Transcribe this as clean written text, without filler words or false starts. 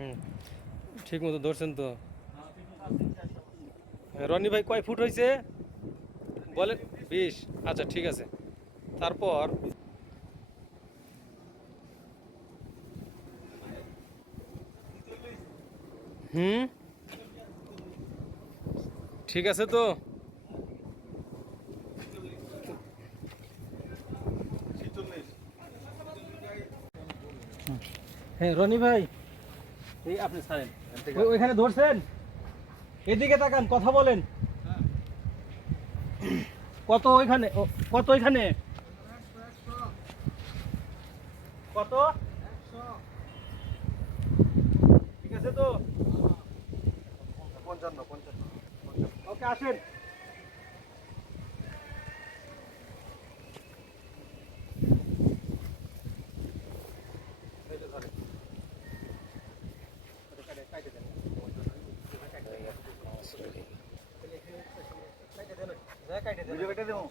হুম, ঠিক মতো ধরছেন তো। রনি ভাই কয় ফুট হয়েছে বলেন? 20। আচ্ছা ঠিক আছে। তারপর হুম, ঠিক আছে তো। হ্যাঁ রনি ভাই, এই আপনি ছাড়েন। ওইখানে ধরছেন, এদিকে তাকান, কথা বলেন। কত ওইখানে? কত ওইখানে? কত? ঠিক আছে তো। 55 ওকে আসেন। এই যে ধরেন। এটা কাটে দেন। কাটে দেন। ভিডিও কেটে দেবো।